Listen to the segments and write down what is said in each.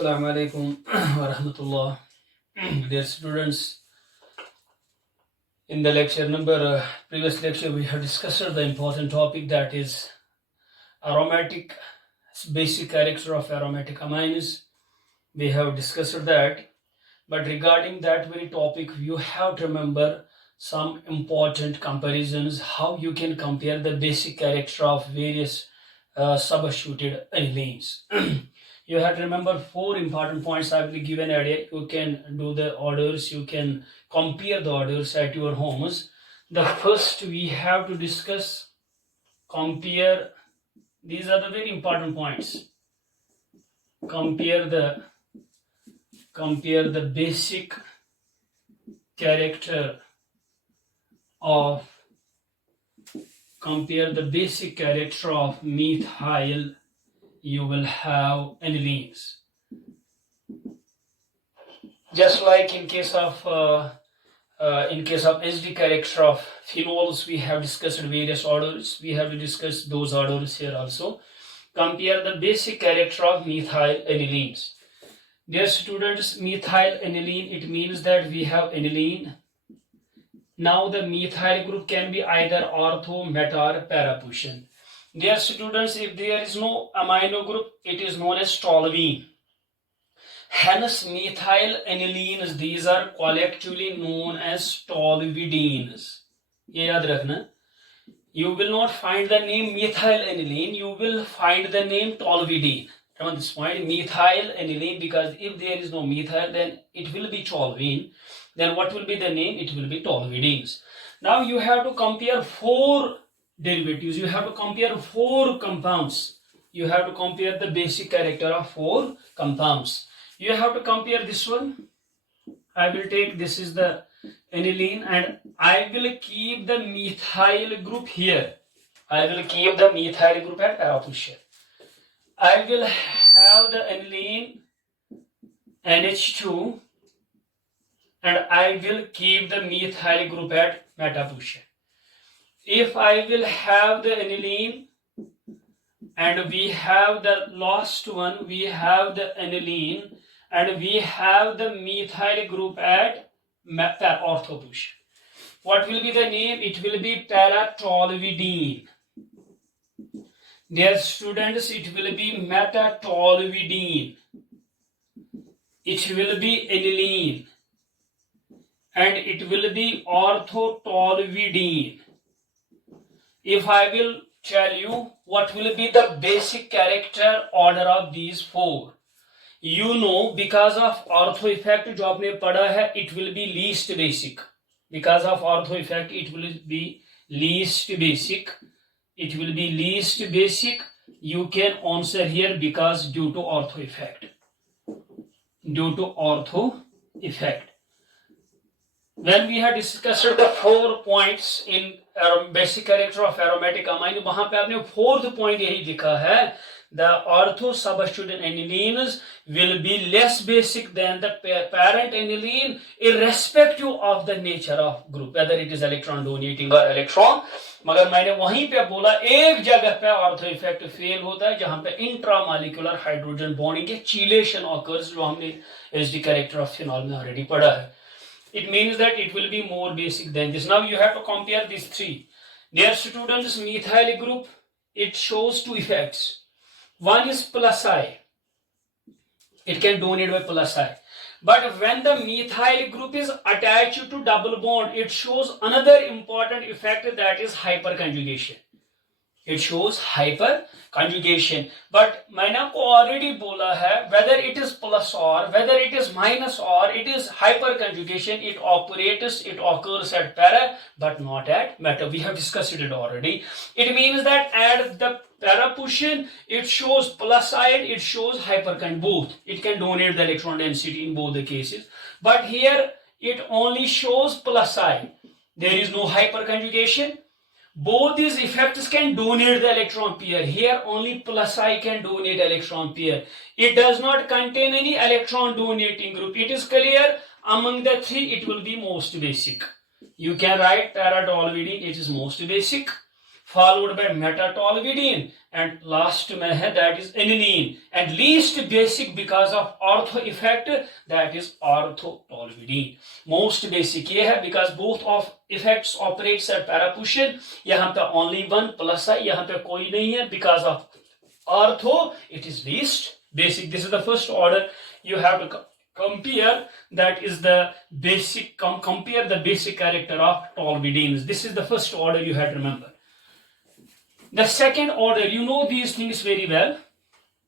Assalamu alaikum wa rahmatullah. Dear students, in the previous lecture, we have discussed the important topic, that is aromatic, basic character of aromatic amines. We have discussed that, but regarding that very topic, you have to remember some important comparisons, how you can compare the basic character of various substituted aniline. You have to remember 4 important points. I will give an idea. You can do the orders, you can compare the orders at your homes. The first we have to discuss, compare, these are the very important points. Compare the basic character of methyl, you will have anilines. Just like in case of SD character of phenols, we have discussed various orders. We have to discuss those orders here also. Compare the basic character of methyl anilines. Dear students, methyl aniline, it means that we have aniline. Now the methyl group can be either ortho, meta or para position. Dear students, if there is no amino group, it is known as toluene. Hence, methyl anilines, these are collectively known as toluidines. You will not find the name methyl aniline, you will find the name toluidine. Remember this point, methyl aniline, because if there is no methyl, then it will be toluene. Then what will be the name? It will be toluidines. Now you have to compare 4 derivatives. You have to compare 4 compounds. You have to compare the basic character of 4 compounds. You have to compare this one. I will take, this is the aniline, and I will keep the methyl group here. I will keep the methyl group at para position. I will have the aniline NH2, and I will keep the methyl group at meta position. If I will have the aniline, and we have the last one, we have the aniline, and we have the methyl group at ortho position. What will be the name? It will be para-toluidine. Dear students, it will be meta-toluidine. It will be aniline, and it will be ortho-toluidine. If I will tell you what will be the basic character order of these 4, you know, because of ortho effect जो आपने पढ़ा है, it will be least basic. Because of ortho effect, it will be least basic. It will be least basic. You can answer here because due to ortho effect. Due to ortho effect. When we have discussed the 4 points in basic character of aromatic amine, वहां पे आपने 4th point यही दिखा है, the ortho substituted anilines will be less basic than the parent aniline, irrespective of the nature of group, whether it is electron donating or electron. मगर मैंने वहीं पे बोला एक जगह पे ऑर्थो इफेक्ट फेल होता है, जहां पे इंट्रामॉलिक्यूलर हाइड्रोजन बॉन्डिंग के चीलेशन ऑकर्स, जो हमने एसडी कैरेक्टर ऑफ फिनॉल में ऑलरेडी पढ़ा है. It means that it will be more basic than this. Now you have to compare these 3. Dear students, methyl group, it shows 2 effects. One is plus I. It can donate by plus I. But when the methyl group is attached to double bond, it shows another important effect, that is hyperconjugation. It shows hyperconjugation. But मैंने आपको already बोला है, whether it is plus or, whether it is minus or, it is hyperconjugation. It occurs at para, but not at meta. We have discussed it already. It means that at the para position, it shows plus side, it shows hyperconjugation, both. It can donate the electron density in both the cases. But here, it only shows plus side. There is no hyperconjugation. Both these effects can donate the electron pair. Here only plus I can donate electron pair. It does not contain any electron donating group. It is clear, among the 3 it will be most basic. You can write para-toluidine, it is most basic, followed by meta-toluidine. and last में है that is aniline, and least basic because of ortho effect that is orthotolidine. Most basic ये है because both of effects operates at para position. यहाँ पे only one plus है, यहाँ पे कोई नहीं है because of ortho it is least basic. This is the first order you have to compare, that is the basic compare the basic character of toluidines. This is the first order you have to remember. The second order, you know these things very well.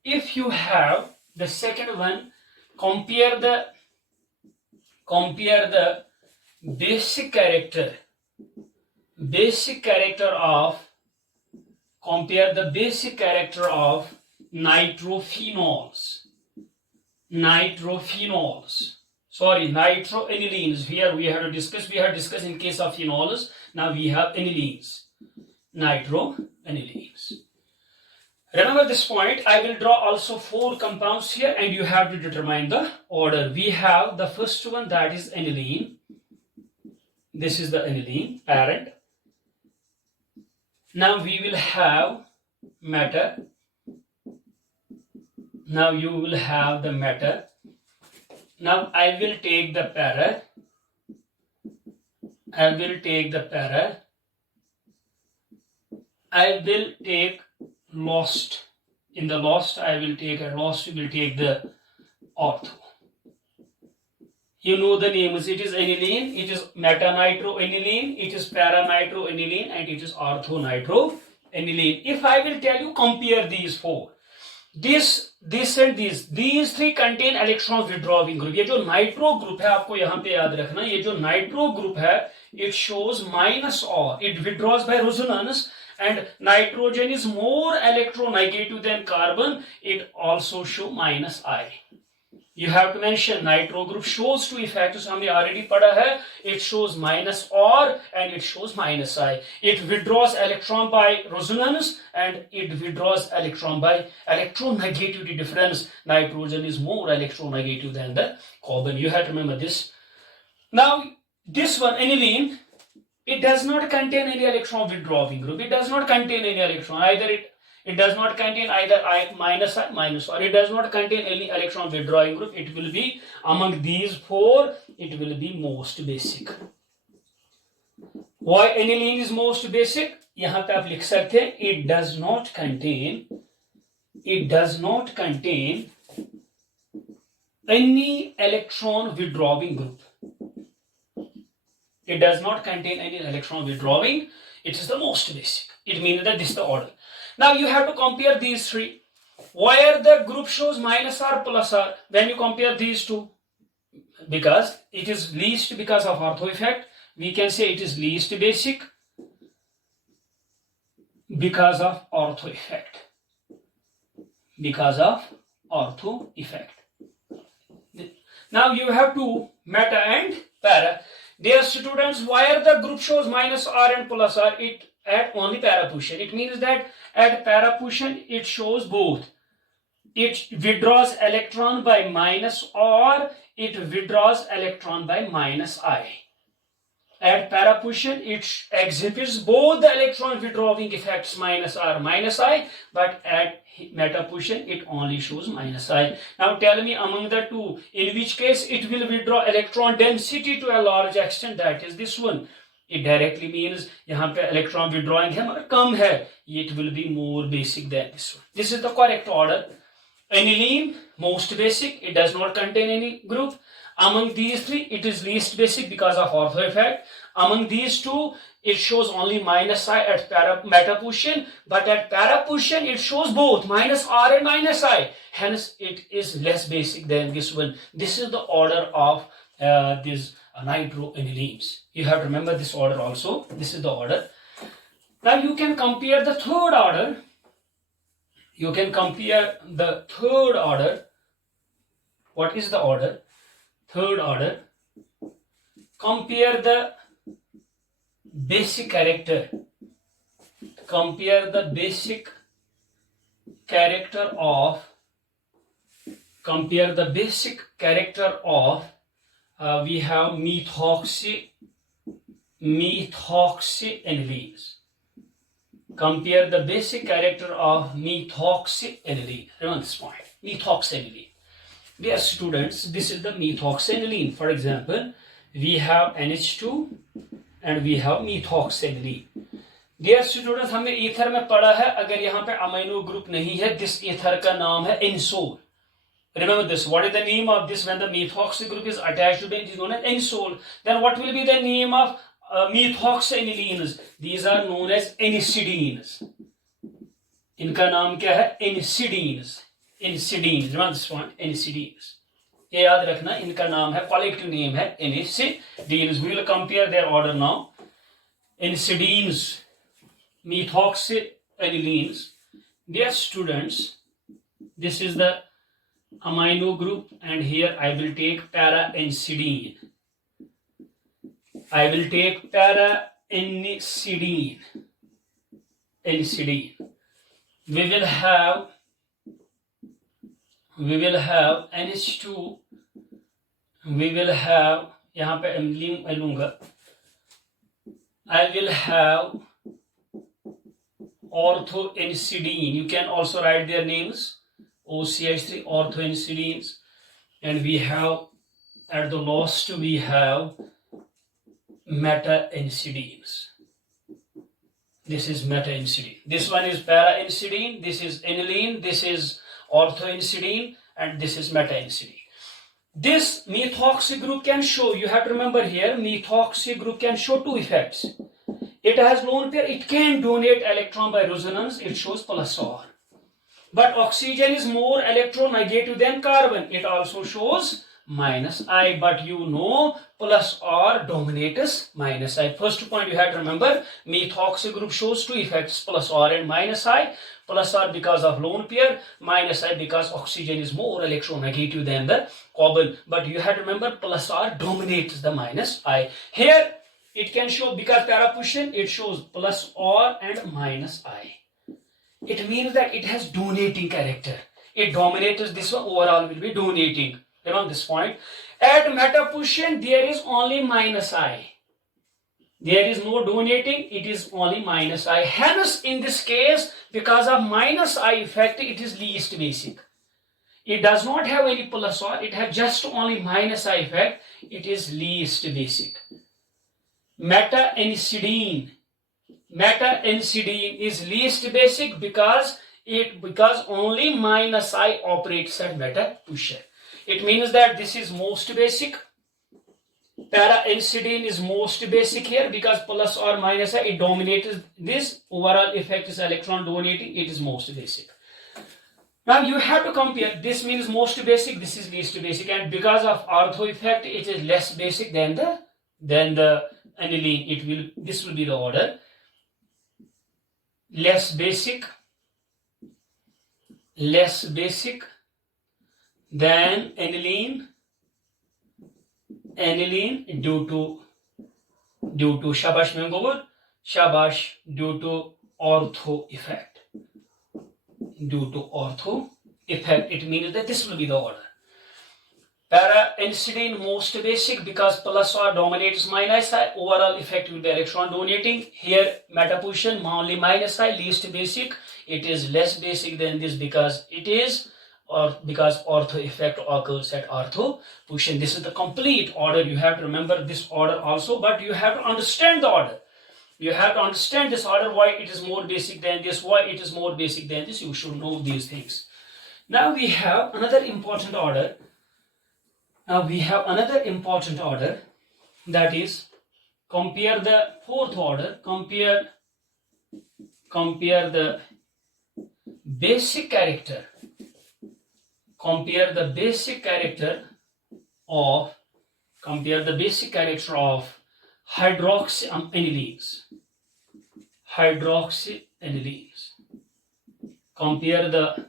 If you have the second one, compare the basic character of nitroanilines. Here we have discussed in case of phenols. Now we have anilines, nitroanilines. Remember this point. I will draw also 4 compounds here and you have to determine the order. We have the first one, that is aniline. This is the aniline parent. Now we will have matter. Now you will have the matter. Now I will take the para. I will take lost. In the lost, I will take a lost. You will take the ortho. You know the names. It is aniline, it is metanitroaniline, it is paranitroaniline, and it is orthonitroaniline. If I will tell you, compare these 4. This and these 3 contain electron withdrawing group. ये जो nitro group है, आपको यहाँ पे याद रखना, ये जो नाइट्रो ग्रुप है, it shows minus or, it withdraws by resonance, and nitrogen is more electronegative than carbon, it also show minus I. You have to mention nitro group shows 2 effects. हमने already पढ़ा है. It shows minus or and it shows minus I. It withdraws electron by resonance and it withdraws electron by electronegativity difference. Nitrogen is more electronegative than the carbon. You have to remember this. Now this one, aniline, it does not contain any electron withdrawing group. It does not contain any electron. Either it does not contain either I minus or it does not contain any electron withdrawing group. It will be among these 4, it will be most basic. Why aniline is most basic? यहाँ पे आप लिख सकते हैं, it does not contain any electron withdrawing group. It does not contain any electron withdrawing. It is the most basic. It means that this is the order. Now you have to compare these 3. Where the group shows minus R plus R, when you compare these 2, because it is least because of ortho effect, we can say it is least basic because of ortho effect. Now you have to meta and para. Dear students, where the group shows minus R and plus R, it at only para position. It means that at para position it shows both. It withdraws electron by minus or it withdraws electron by minus I. At para position it exhibits both the electron withdrawing effects minus R minus I, but at meta position it only shows minus I. Now tell me, among the 2, in which case it will withdraw electron density to a large extent, that is this one. It directly means यहाँ पे electron withdrawing है मगर कम है. It will be more basic than this one. This is the correct order. Aniline, most basic. It does not contain any group. Among these 3, it is least basic because of ortho effect. Among these 2, it shows only minus I at meta position, but at para position it shows both minus R and minus I. Hence, it is less basic than this one. This is the order of these nitroanilines. You have to remember this order also. This is the order. Now you can compare the third order. What is the order? Third order. Compare the basic character. We have methoxyaniline. Compare the basic character of methoxyaniline. Remember this point. Methoxyaniline. Dear students, this is the methoxyaniline. For example, we have NH2 and we have methoxyaniline. Dear students, हमने ether में पढ़ा है, अगर यहाँ पे amino group नहीं है, this ether का नाम है insole. Remember this. What is the name of this when the methoxy group is attached to it? It is known as ensol. Then what will be the name of methoxyanilines? These are known as anisidines. इनका नाम क्या है? Anisidines. Anisidines. Remember this one. Anisidines. ये याद रखना, इनका नाम है, collective name है anisidines. We will compare their order now. Anisidines, methoxyanilines. Dear students, this is the amino group, and here I will take para-anisidine. I will take para-anisidine. Anisidine. We will have NH2. We will have, यहाँ पे मैं लूँगा, I will have orthoanisidine. You can also write their names. OCH3, orthoanisidines. And we have, at the last, we have meta-anisidines. This is meta-anisidine. This one is para-anisidine. This is aniline. This is orthoanisidine. And this is meta-anisidine. This methoxy group can show, you have to remember here, methoxy group can show two effects. It has lone pair, it can donate electron by resonance, it shows plus R. But oxygen is more electronegative than carbon, it also shows minus I. But you know, plus R dominates minus I. First point you have to remember, methoxy group shows two effects, plus R and minus I. Plus R because of lone pair, minus I because oxygen is more electronegative than the carbon. But you have to remember, plus R dominates the minus I. Here it can show, because para-Puschel, it shows plus R and minus I. It means that it has donating character. It dominates this one, overall will be donating. Remember this point. At meta-Puschel, there is only minus I. There is no donating, it is only minus I. Hence, in this case, because of minus I effect, it is least basic. It does not have any plus R, it has just only minus I effect, it is least basic. Meta-anisidine is least basic because only minus I operates at meta-Puschel. It means that this is most basic. Para-anisidine is most basic here because plus or minus I, it dominates this. Overall effect is electron donating, it is most basic. Now you have to compare, this means most basic, this is least basic, and because of ortho effect, it is less basic than the aniline. This will be the order. Less basic than aniline due to shabash member, shabash due to ortho effect. Due to ortho effect, it means that this will be the order. Para-anisidine most basic because plus R dominates minus I, overall effect will be electron donating. Here meta-Puschel only minus I, least basic. It is less basic than this because ortho effect occurs at ortho-Puschel. This is the complete order. You have to remember this order also, but you have to understand the order. You have to understand this order, why it is more basic than this, why it is more basic than this. You should know these things. Now we have another important order. That is, compare the fourth order, compare the basic character. Compare the basic character of hydroxyanilines. Compare the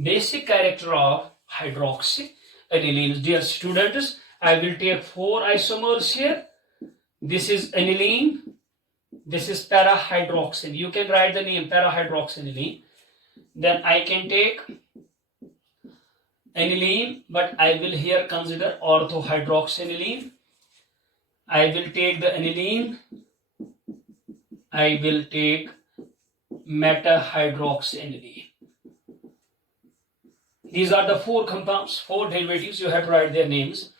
basic character of hydroxyanilines. Dear students, I will take 4 isomers here. This is aniline. This is para-hydroxy. You can write the name para-hydroxyanilline. Then I can take aniline, but I will here consider orthohydroxyanilline. I will take the aniline. I will take metahydroxyaniline. These are the four compounds, four derivatives. You have to write their names.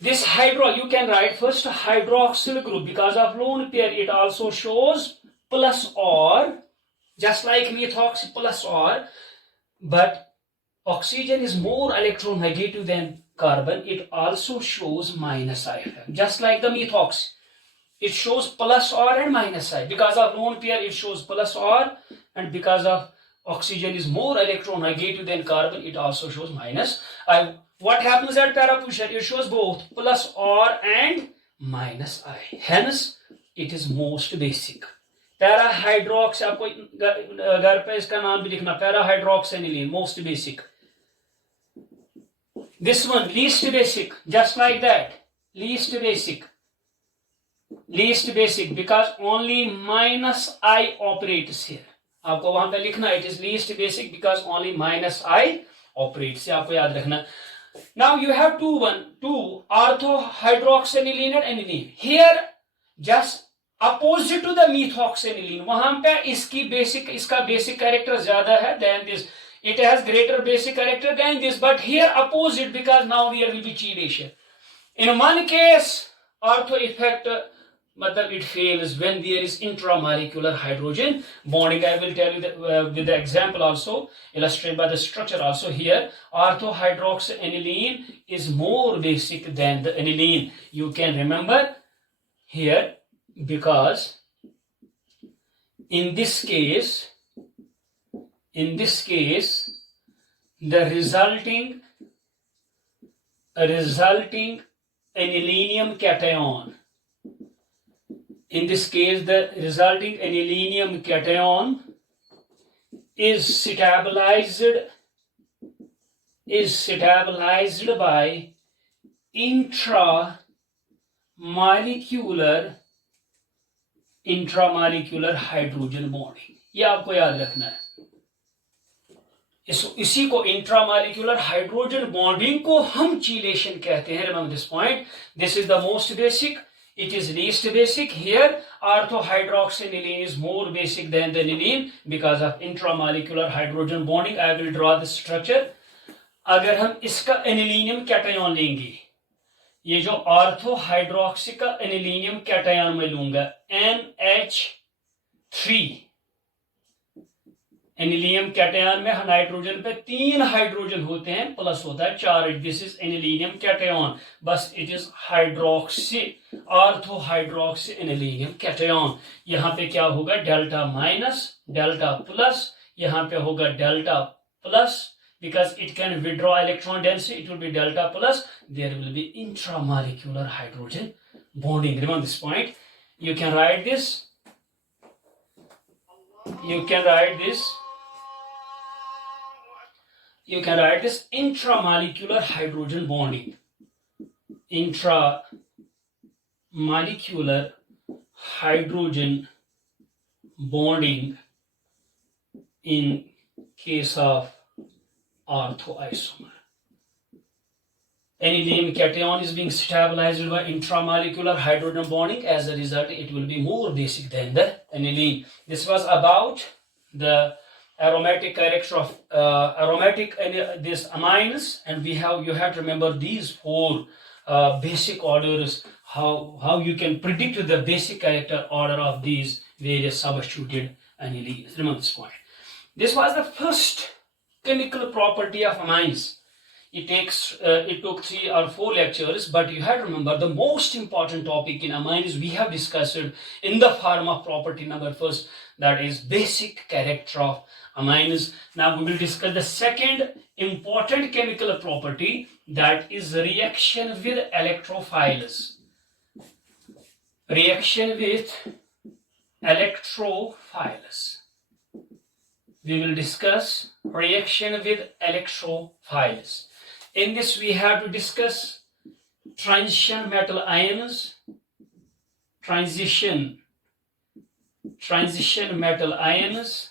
This hydro, you can write first hydroxyl group. Because of lone pair, it also shows plus or, just like methoxy plus or, but oxygen is more electronegative than carbon. It also shows minus I effect, just like the methoxy. It shows plus or and minus I. Because of lone pair, it shows plus or, and because of oxygen is more electronegative than carbon, it also shows minus I. What happens at para position? It shows both plus or and minus I. Hence, it is most basic. Para hydrox, आपको घर पे इसका नाम भी लिखना, para hydroxyaniline, most basic. This one, least basic, just like that. Least basic, because only minus I operates here. आपको वहां पे लिखना, it is least basic because only minus I operates. आपको याद रखना. Now you have two orthohydroxyaniline and aniline. Here just opposite to the methoxyaniline. वहां पे इसका basic character ज्यादा है than this. It has greater basic character than this, but here opposite, because now there will be chelation. In one case, ortho effect, it fails when there is intramolecular hydrogen bonding. I will tell you that with the example also, illustrated by the structure also. Here, orthohydroxyaniline is more basic than the aniline. You can remember here, because in this case, the resulting anilinium cation. In this case, the resulting anilinium cation is stabilized by intramolecular hydrogen bonding. ये आपको याद रखना है. इसी को intramolecular hydrogen bonding को हम चीलेशन कहते हैं. Remember this point. This is the most basic. It is least basic. Here, orthohydroxyaniline is more basic than the aniline because of intramolecular hydrogen bonding. I will draw the structure. अगर हम इसका anilinium cation लेंगे, ये जो ऑर्थोहाइड्रोक्सी का anilinium cation में लूंगा, NH3. Anilinium cation में नाइट्रोजन पे 3 हाइड्रोजन होते हैं, प्लस होता है charge. This is anilinium cation, बस it is hydroxy, orthohydroxy anilinium cation. यहाँ पे क्या होगा? डेल्टा माइनस, डेल्टा प्लस, यहाँ पे होगा delta plus, because it can withdraw electron density, it will be delta plus. There will be intramolecular hydrogen bonding. Remember this point. You can write this. You can write this intramolecular hydrogen bonding. Intramolecular hydrogen bonding in case of orthoisomer. Anilinium cation is being stabilized by intramolecular hydrogen bonding. As a result, it will be more basic than the aniline. This was about the aromatic character of these amines, and you have to remember these 4 basic orders. How you can predict the basic character order of these various substituted anilines. Remember this point. This was the first chemical property of amines. It took 3 or 4 lectures, but you have to remember the most important topic in amines we have discussed in the form of property number first, that is basic character of amines. Now we will discuss the second important chemical property, that is reaction with electrophiles. Reaction with electrophiles. We will discuss reaction with electrophiles. In this, we have to discuss transition metal ions, transition metal ions.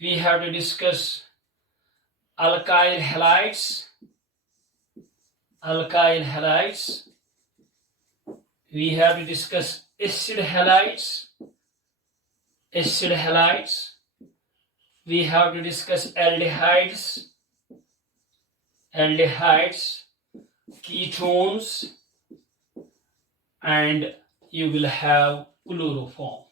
We have to discuss alkyl halides. We have to discuss acid halides. We have to discuss aldehydes, ketones, and you will have chloroform.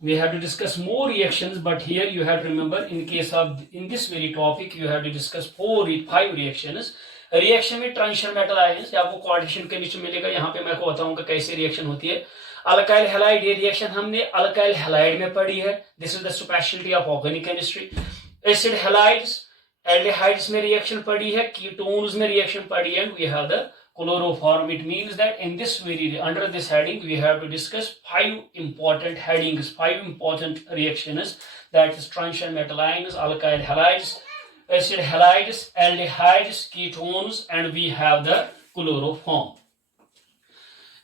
We have to discuss more reactions, but here you have to remember, in this very topic, you have to discuss 5 reactions. Reaction में transition metal ions, आपको coordination chemistry मिलेगा, यहाँ पे मैं आपको बताऊंगा कैसे reaction होती है. अल्काइल हैलाइड, ये रिएक्शन हमने अल्काइल हैलाइड में पढ़ी है. This is the speciality of organic chemistry. Acid halides, aldehydes में रिएक्शन पढ़ी है, कीटोन्स में रिएक्शन पढ़ी है. We have the chloroform. It means that in this under this heading we have to discuss 5 important headings, 5 important reactions, that is transition metal ions, alkyl halides, acid halides, aldehydes, ketones, and we have the chloroform.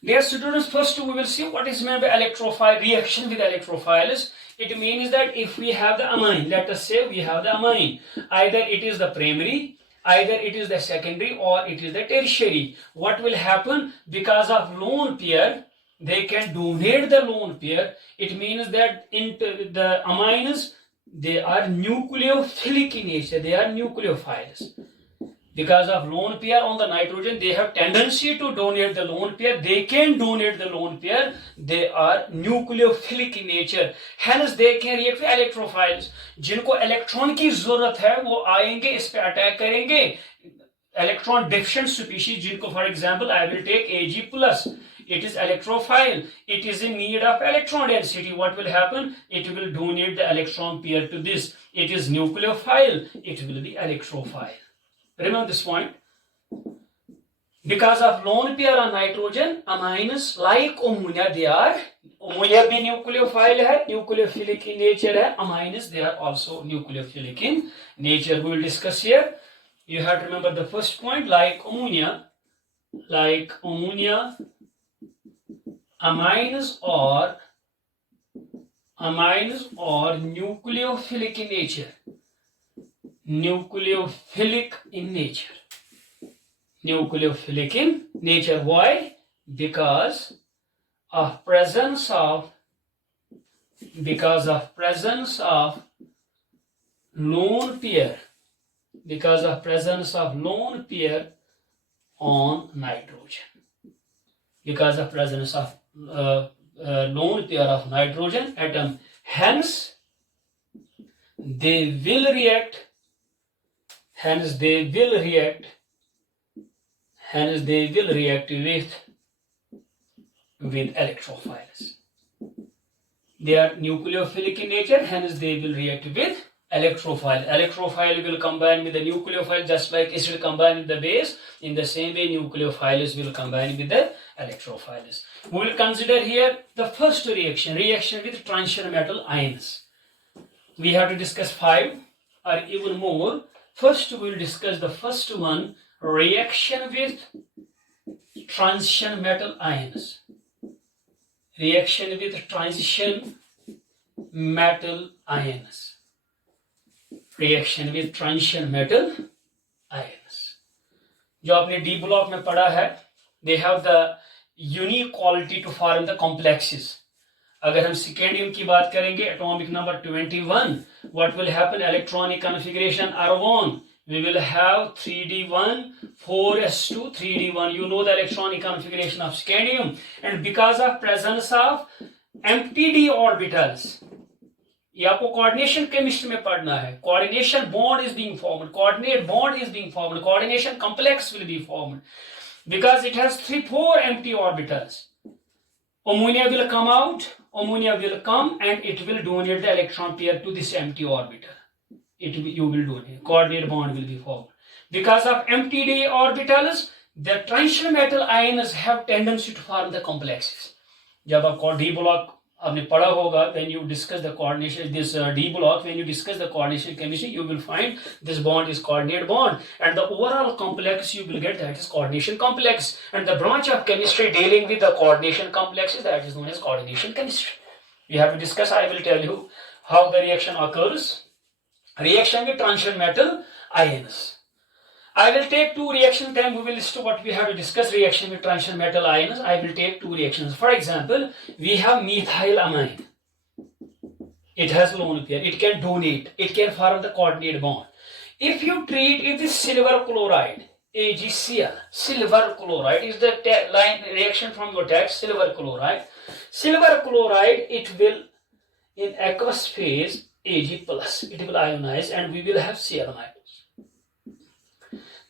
Dear students, first we will see what is meant by electrophile reaction with electrophiles. It means that if we have the amine, let us say we have the amine, either it is the primary, either it is the secondary, or it is the tertiary. What will happen? Because of lone pair, they can donate the lone pair. It means that the amines, they are nucleophilic in nature, they are nucleophiles. Because of lone pair on the nitrogen, they have tendency to donate the lone pair. They can donate the lone pair. They are nucleophilic in nature. Hence, they can react with electrophiles. जिनको electron की जरूरत है वो आएंगे, इस पे attack करेंगे. Electron deficient species जिनको, for example, I will take Ag+. It is electrophile. It is in need of electron density. What will happen? It will donate the electron pair to this. It is nucleophile. It will be electrophile. Remember this point. Because of lone pair on nitrogen, amines like ammonia, they are, ammonia भी nucleophile है, nucleophilic in nature है. Amines, they are also nucleophilic in nature. We will discuss here. You have to remember the first point, like ammonia, amines are nucleophilic in nature. Nucleophilic in nature. Why? Because of presence of lone pair. Because of presence of lone pair on nitrogen. Because of presence of lone pair of nitrogen atom. Hence, they will react with electrophiles. They are nucleophilic in nature, hence they will react with electrophile. Electrophile will combine with the nucleophile, just like acid combine with the base. In the same way, nucleophiles will combine with the electrophiles. We will consider here the first reaction with transition metal ions. We have to discuss 5 or even more. First, we will discuss the first one, reaction with transition metal ions. Reaction with transition metal ions. Reaction with transition metal ions. जो आपने D block में पढ़ा है, they have the unique quality to form the complexes. अगर हम scandium की बात करेंगे, atomic number 21, what will happen? Electronic configuration argon, we will have 3d1 4s2 3d1. You know the electronic configuration of scandium, and because of presence of empty d orbitals, ये आपको coordination chemistry में पढ़ना है. Coordination bond is being formed, coordinate bond is being formed, coordination complex will be formed because it has 4 empty orbitals. Ammonia will come out, ammonia will come, and it will donate the electron pair to this empty orbital. You will donate, coordinate bond will be formed. Because of empty d orbitals, the transition metal ions have tendency to form the complexes. जब आप D block आपने पढ़ा होगा, when you discuss the coordination, this D block, when you discuss the coordination chemistry, you will find this bond is coordinate bond, and the overall complex you will get, that is coordination complex, and the branch of chemistry dealing with the coordination complexes, that is known as coordination chemistry. We have to discuss. I will tell you how the reaction occurs. Reaction with transition metal ions. I will take two reactions, then we will list what we have to discuss reaction with transition metal ions. I will take two reactions. For example, we have methylamine. It has lone pair. It can donate. It can form the coordinate bond. If you treat it with silver chloride, AgCl, silver chloride is the line reaction from your text, silver chloride. Silver chloride, it will in aqueous phase Ag plus. It will ionize and we will have Cl minus.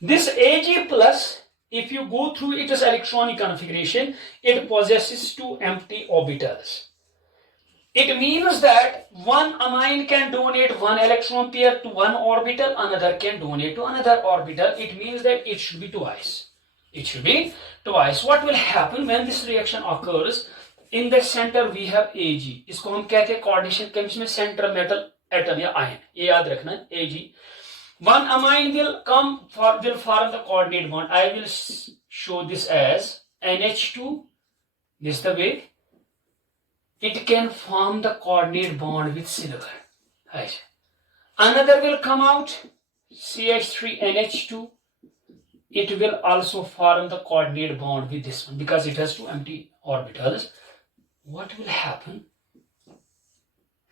This Ag plus, if you go through its electronic configuration, it possesses two empty orbitals. It means that one amine can donate one electron pair to one orbital, another can donate to another orbital. It means that it should be twice. It should be twice. What will happen when this reaction occurs? In the center we have Ag. इसको हम कहते हैं coordination chemistry में central metal atom या ion. ये याद रखना है Ag. One amine will form the coordinate bond. I will show this as NH2. This is the way. It can form the coordinate bond with silver. Right. Another will come out, CH3NH2. It will also form the coordinate bond with this one because it has two empty orbitals. What will happen?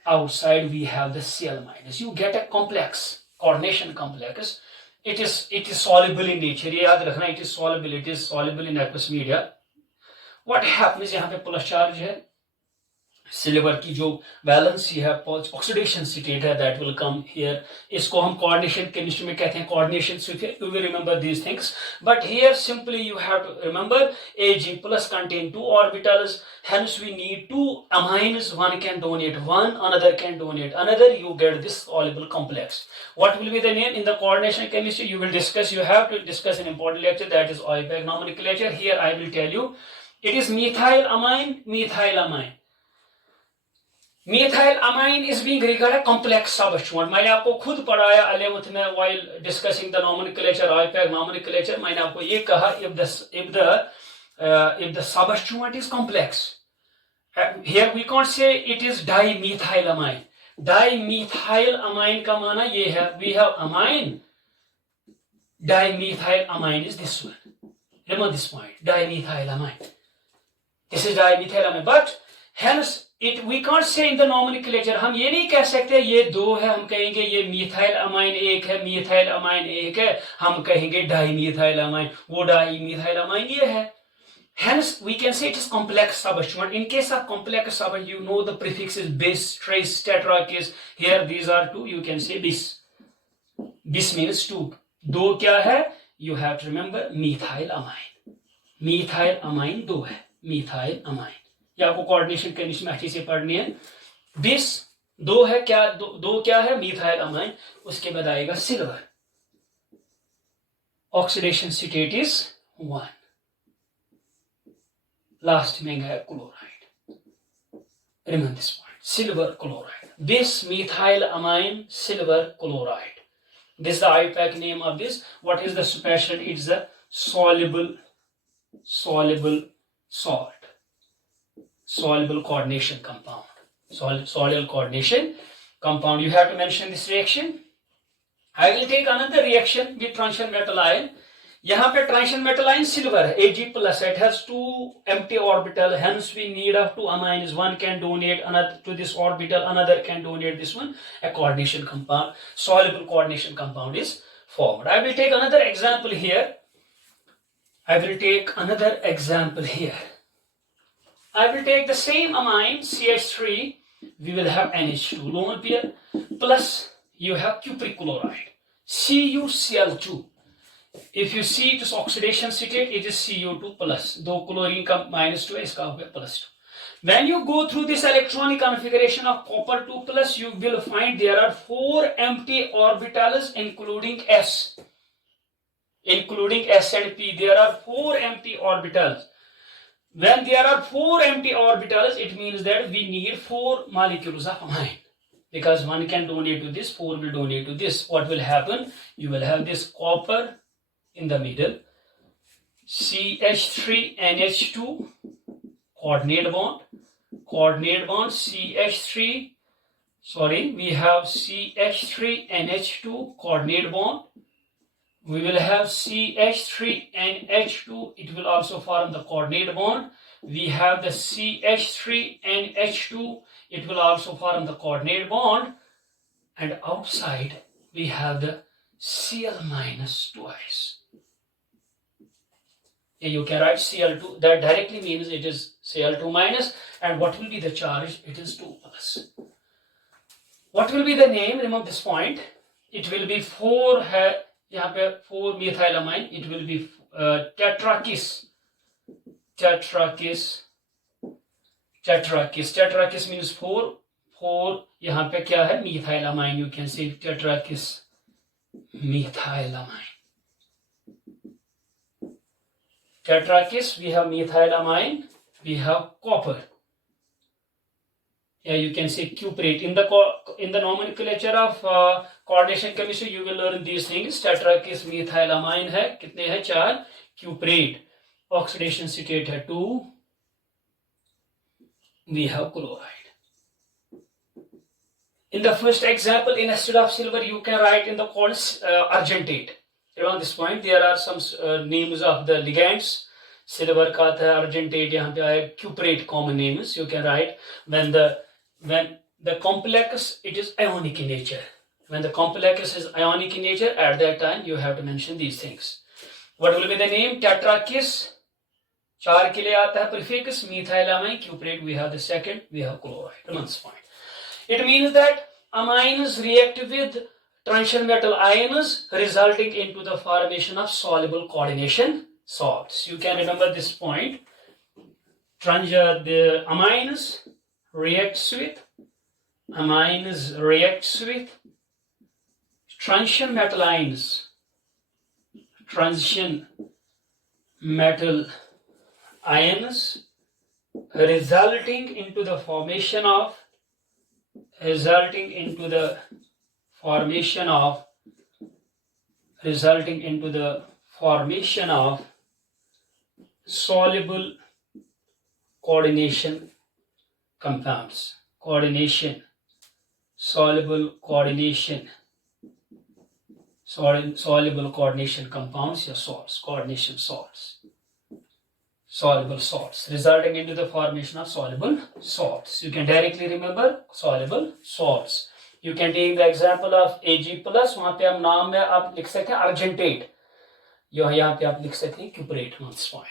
Outside we have the Cl minus. You get a complex, coordination complex. It is soluble in nature. It is soluble in aqueous media. What happens? यहाँ पे plus charge है. Silver की जो valency है oxidation state है that will come here इसको हम coordination chemistry में कहते हैं coordination you will remember these things but here simply you have to remember Ag plus contain two orbitals hence we need two amines one can donate one another can donate another you get this soluble complex what will be the name in the coordination chemistry you have to discuss an important lecture that is IUPAC nomenclature here I will tell you it is methylamine Methylamine is being regarded complex substituent. मैंने आपको खुद पढ़ाया 11th में while discussing the nomenclature, IUPAC nomenclature. मैंने आपको ये कहा if the substituent is complex. Here we can't say it is dimethylamine. Dimethylamine का माना ये है. We have amine. Dimethylamine is this one. Remember this point. Dimethylamine. This is dimethylamine. But hence we can't say in the nomenclature हम ये नहीं कह सकते ये दो है हम कहेंगे ये methyl amine एक है methyl amine एक है हम कहेंगे dimethyl amine वो dimethyl amine ये है hence we can say it is complex substituent in case of complex substituent you know the prefix is bis tris tetra case here these are two you can say bis means two दो क्या है you have to remember methyl amine दो है methyl amine ये आपको coordination chemistry में अच्छे से पढ़नी है बिस दो है क्या दो क्या है मिथाइल अमाइन उसके बाद आएगा silver oxidation state is 1 last में गया chloride remember this point silver chloride bis methyl amine silver chloride this the IUPAC name of this what is the special it's the soluble salt soluble coordination compound. Soluble coordination compound. You have to mention this reaction. I will take another reaction with transition metal ion. यहाँ पे transition metal ion silver है Ag plus. It has two empty orbital. Hence we need of two amines. One can donate another to this orbital. Another can donate this one. A coordination compound. Soluble coordination compound is formed. I will take another example here. I will take the same amine CH3. We will have NH2 lone pair plus you have cupric chloride CuCl2. If you see its oxidation state, it is Cu2 plus. दो chlorine का -2 है इसका हो गया +2. When you go through this electronic configuration of copper 2 plus, you will find there are 4 empty orbitals including S. Including S and P, there are 4 empty orbitals. When there are 4 empty orbitals, it means that we need 4 molecules of amine. Because one can donate to this, 4 will donate to this. What will happen? You will have this copper in the middle, CH3NH2, coordinate bond, CH3, we have CH3NH2, coordinate bond. we will have CH3 and H2. It will also form the coordinate bond. We have the CH3 and H2. It will also form the coordinate bond. And outside, we have the Cl minus twice. You can write Cl2. That directly means it is Cl2 minus. And what will be the charge? It is 2 plus. What will be the name? Remember this point. It will be 4 methylamine. It will be tetrakis. Tetrakis means 4. 4 यहाँ पे क्या है? Methylamine. You can say tetrakis methylamine. Tetrakis, we have methylamine, we have copper. Yeah, you can say cuprate. In the nomenclature of coordination chemistry, you will learn these things. Tetrakis methylamine है, कितने हैं? 4. Cuprate, oxidation state है 2. We have chloride. In the first example, instead of silver, you can write in the columns argentate. Around this point, there are some names of the ligands. Silver का था, argentate, यहाँ पे आया cuprate common names. You can write when the complex, it is ionic in nature. When the complex is ionic in nature, at that time you have to mention these things. What will be the name? Tetrakis. 4 के लिए आता है prefix. Methylamine, cuprate. We have the second. We have chloride. Remember this point. It means that amines react with transition metal ions, resulting into the formation of soluble coordination salts. You can remember this point. The amines reacts with transition metal ions. Transition metal ions resulting into the formation of soluble coordination compounds. Soluble coordination compounds, salts, coordination salts. Soluble salts, resulting into the formation of soluble salts. You can directly remember soluble salts. You can take the example of Ag+, वहाँ पे हम नाम में आप लिख सकते हैं argentate. यहाँ पे आप लिख सकते हैं cuprate on this point.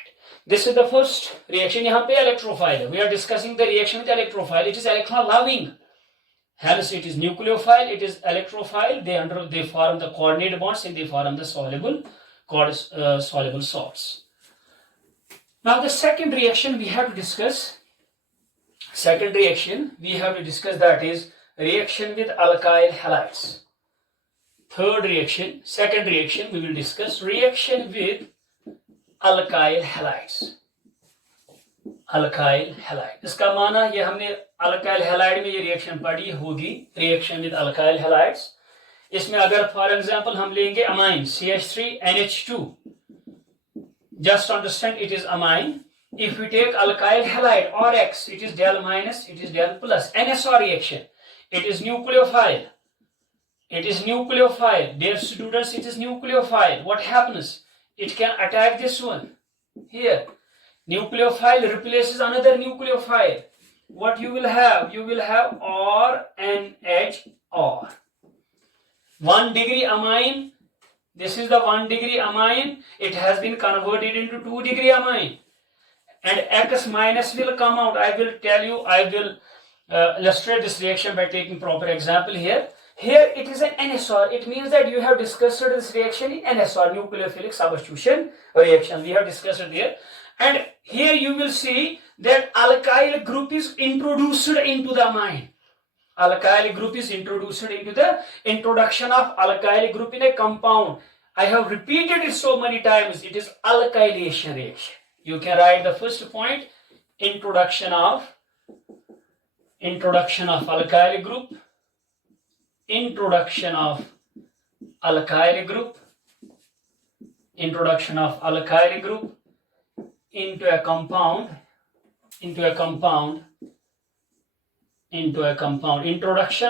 This is the first reaction. यहाँ पे electrophile. We are discussing the reaction with electrophile. It is electron loving. Hence it is nucleophile, it is electrophile. They form the coordinate bonds and they form the soluble salts. Now the second reaction we have to discuss. That is reaction with alkyl halides. Second reaction we will discuss reaction with alkyl halides. इसका माना ये हमने alkyl halide में ये reaction पढ़ी होगी. Reaction with alkyl halides. इसमें अगर for example हम लेंगे amine CH3NH2. Just understand it is amine. If we take alkyl halide RX, it is del minus, it is del plus. NSR reaction. It is nucleophile. Dear students, it is nucleophile. What happens? It can attack this one. Here. Nucleophile replaces another nucleophile. What you will have? You will have RNHR. 1 degree amine. This is the 1 degree amine. It has been converted into 2 degree amine. And X minus will come out. I will illustrate this reaction by taking proper example here. Here it is an NSR. It means that you have discussed this reaction in NSR, nucleophilic substitution reaction. We have discussed it here. And here you will see that alkyl group is introduced into the amine. Alkyl group is introduced into the introduction of alkyl group in a compound. I have repeated it so many times. It is alkylation reaction. You can write the first point, introduction of alkyl group. Introduction of alkyl group into a compound. Introduction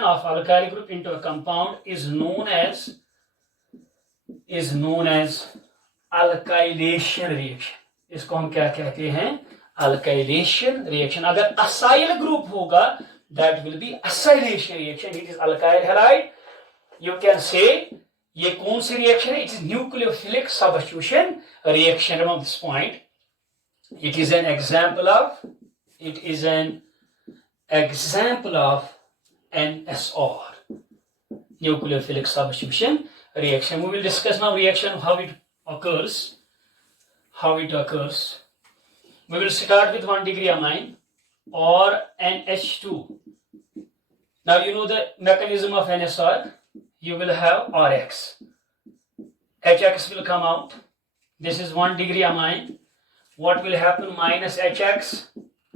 of alkyl group into a compound is known as is known as alkylation reaction. इसको हम क्या कहते हैं? Alkylation reaction. अगर acyl group होगा, that will be acylation reaction. It is alkyl halide. You can say ये कौन सी reaction है? It is nucleophilic substitution reaction. Remember this point. It is an example of NSR, nucleophilic substitution reaction. We will discuss now reaction, how it occurs. We will start with 1 degree amine or NH2. Now you know the mechanism of NSR. You will have RX. HX will come out. This is 1 degree amine. What will happen? Minus HX,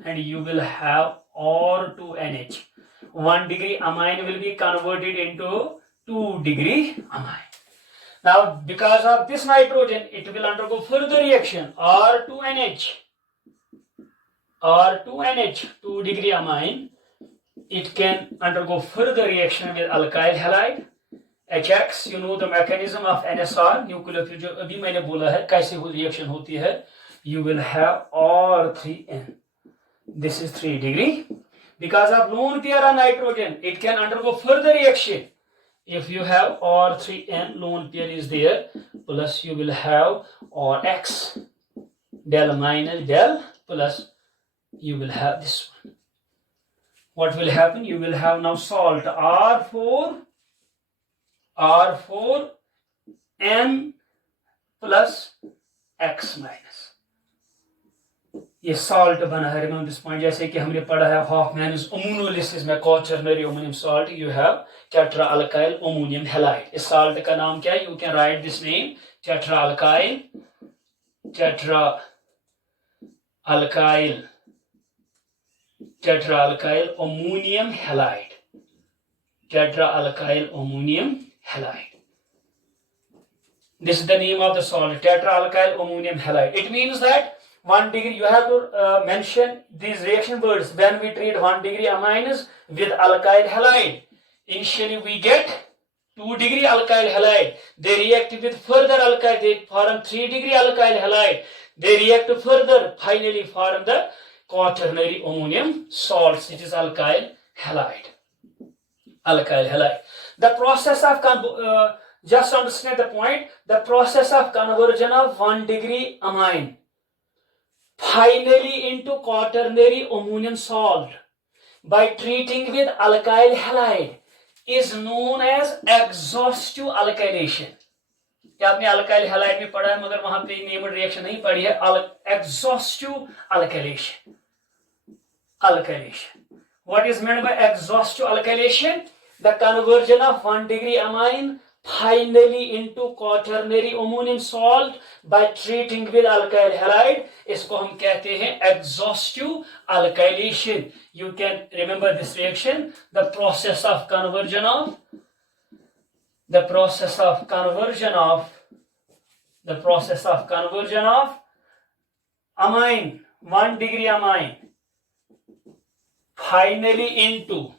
and you will have R2NH. 1 degree amine will be converted into 2 degree amine. Now, because of this nitrogen, it will undergo further reaction. R2NH, 2 degree amine. It can undergo further reaction with alkyl halide. HX, you know the mechanism of NSR, nucleophile, जो अभी मैंने बोला है कैसे reaction होती है. You will have R3N. This is 3 degree. Because of lone pair of nitrogen, it can undergo further reaction. If you have R3N, lone pair is there, plus you will have RX, del minus del, plus you will have this one. What will happen? You will have now salt R4N plus X minus. ये salt बना है. Remember this point, जैसे कि हमने पढ़ा है हॉफमैन्स ammonolysis में quaternary ammonium salt, you have tetra alkyl ammonium halide. इस सॉल्ट का नाम क्या है? You can write this name, tetra alkyl ammonium halide. Tetra alkyl ammonium halide. This is the name of the salt, tetra alkyl ammonium halide. It means that 1 degree, you have to mention these reaction words when we treat 1 degree amines with alkyl halide. Initially we get 2 degree alkyl halide. They react with further alkyl, they form 3 degree alkyl halide. They react further, finally form the quaternary ammonium salts. It is alkyl halide. The process of just understand the point. The process of conversion of 1 degree amine finally into quaternary ammonium salt by treating with alkyl halide is known as exhaustive alkylation. क्या आपने alkyl halide में पढ़ा है, मगर वहां पे named reaction नहीं पढ़ी है. Exhaustive alkylation. What is meant by exhaustive alkylation? The conversion of 1 degree amine finally into quaternary ammonium salt by treating with alkyl halide. इसको हम कहते हैं exhaustive alkylation. You can remember this reaction. The process of conversion of amine, 1 degree amine, finally into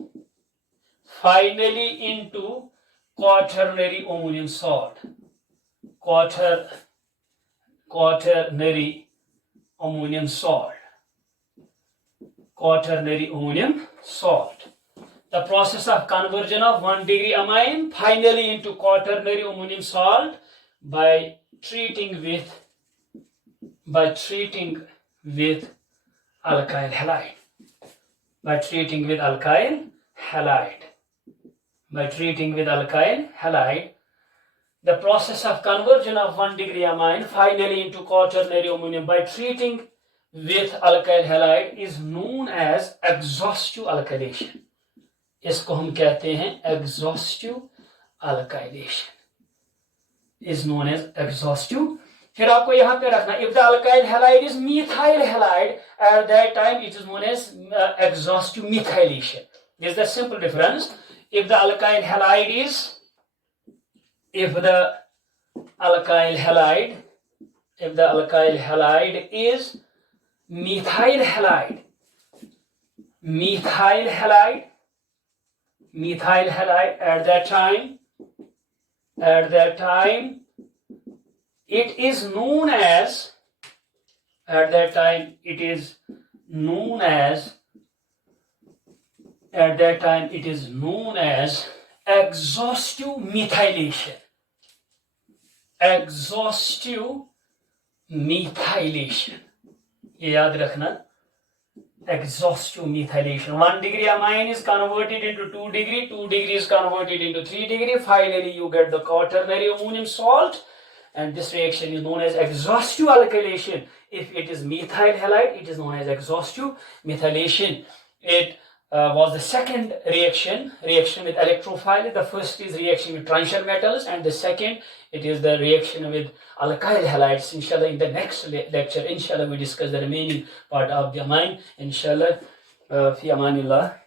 quaternary ammonium salt. Quaternary ammonium salt. The process of conversion of 1 degree amine finally into quaternary ammonium salt by treating with alkyl halide. The process of conversion of 1 degree amine finally into quaternary ammonium by treating with alkyl halide is known as exhaustive alkylation. इसको हम कहते हैं exhaustive alkylation. Is known as exhaustive. फिर आपको यहाँ पे रखना, if the alkyl halide is methyl halide, at that time it is known as exhaustive methylation. This is the simple difference. If the alkyl halide is methyl halide, at that time It is known as, at that time it is known as exhaustive methylation. Exhaustive methylation. ये याद रखना, exhaustive methylation. 1 degree amine is converted into 2 degree, 2 degree is converted into 3 degree. Finally, you get the quaternary ammonium salt, and this reaction is known as exhaustive alkylation. If it is methyl halide, it is known as exhaustive methylation. It was the second reaction with electrophile. The first is reaction with transition metals, and the second, it is the reaction with alkyl halides. Inshallah, in the next lecture, inshallah, we discuss the remaining part of the amine. Inshallah, fi amanillah.